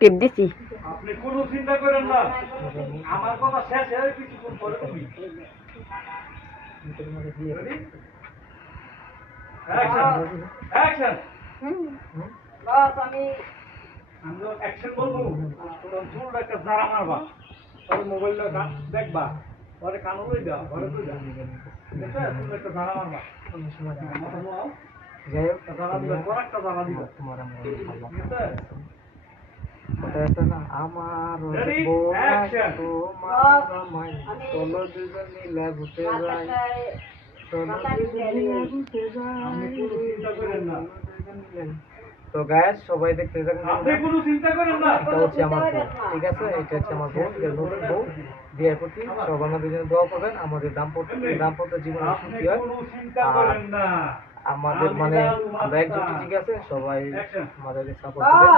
টিপ দিছি। আপনি কোনো চিন্তা করেন না, আমার কথা শেষ হয়ে কিছুক্ষণ পরে তুমি অ্যাকশন বাস আমি অ্যাকশন বলবো, তোর চুলটা একটা জারা মারবা, তোর মোবাইলটা দেখবা, পরে কানো লই দাও, ঘরে লই দাও, ঠিক আছে? চুলটা একটা জারা মারবা, মাথা নোয়াও, যাই হোক জারা দিবা, বড় একটা জারা দিবা, তোমার আমার ঠিক আছে? কথা আছে না, আমার Ready? বোন Action! তোমার আমায় চলো দুজন মিলে ঘুরতে যাই, চলো দুজন মিলে ঘুরতে আপনি যাই, কোনো চিন্তা করেন না, তো গাইস সবাই দেখতে থাকুন। আপনি কোনো চিন্তা করেন না, এটা হচ্ছে আমার বউ, ঠিক আছে? এটা হচ্ছে আমার বউ, এটা নতুন বউ, বিয়ের প্রতি সব আমাদের জন্য দোয়া করবেন, আমাদের দাম্পত্য জীবন আপনি সুখী হয়। কোনো চিন্তা করেন না, আমাদের মানে আমরা একজন, ঠিক আছে? সবাই আমাদেরকে সাপোর্ট করবেন,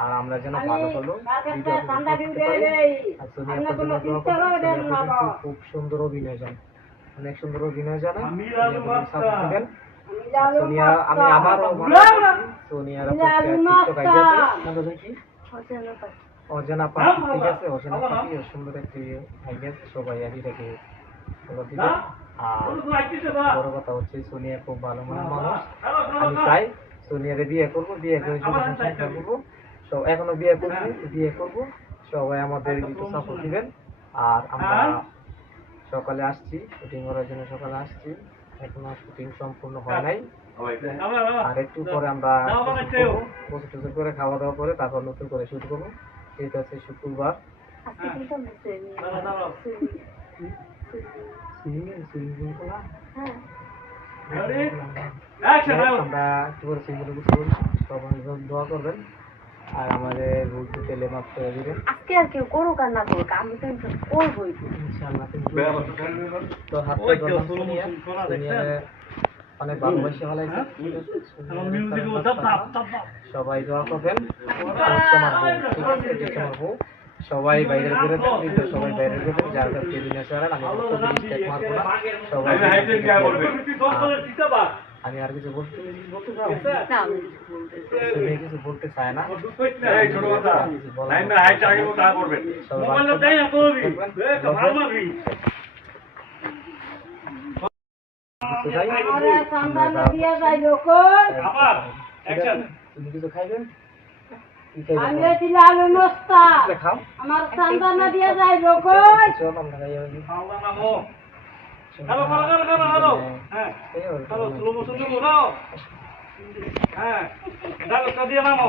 আর আমরা যেন ভালো ভালো ভিডিও করতে পারি। আর সোনিয়া পর্যন্ত দোয়া করবেন, সোনিয়া কিন্তু খুব সুন্দর অভিনয় জানে, অনেক সুন্দর অভিনয় জানে, সাপোর্ট দিবেন। সোনিয়া আমি আবারও সোনিয়ার টিকটক আইডি আছে, নাম কি? অজানা পাখি, ঠিক আছে? অজানা পাখি সুন্দর একটি আইডি আছে, সবাই আইডিটাকে ফলো দিবেন। আর বড় কথা হচ্ছে সোনিয়া খুব ভালো মনের মানুষ, আমি চাই সোনিয়ারে বিয়ে করবো, বিয়ে করে সংসার করবো, সব এখনো বিয়ে করবো, সবাই আমাদের একটু সাপোর্ট দিবেন। আর আমরা সকালে আসছি শুটিং করার জন্য, সকালে আসছি, এখনো শুটিং সম্পূর্ণ হয় নাই, আর একটু পরে আমরা প্রস্তুত করে খাওয়া দাওয়া করে তারপর নতুন করে শুট করবো। এটা হচ্ছে শুক্রবার, আমরা একটু করে সিঙ্গুলো সবাই দোয়া করবেন, আর আমাদের রুটি তেলে মাফ করে দিবেন। আজকে আর কেউ করুক আর না করুক, আমি তো করবই। ইনশাআল্লাহ। তো হাতটা ধরলাম সোনিয়া, অনেক ভালোবাসে ফেলাইছে, সবাই দোয়া করবেন। আমার বউ, ঠিক আছে? এটা হচ্ছে আমার বউ, সবাই বাইরের করে দেন, সবাই বাইরের করে দেন, যার কাছে বিজনেস করেন, আমি স্টেপ মারবো না, সবাই। আমি আর কিছু বলতে চাও? কিছু বলতে চায় না, তুমি কিছু খাইবেন? খাও, আমার সন্তান দিয়ে যায় লোক চল আমরা খাই। হ্যালো হ্যালো, স্লো মোশন দেবো না, হ্যাঁ, ডায়লগটা দিয়ে নামো।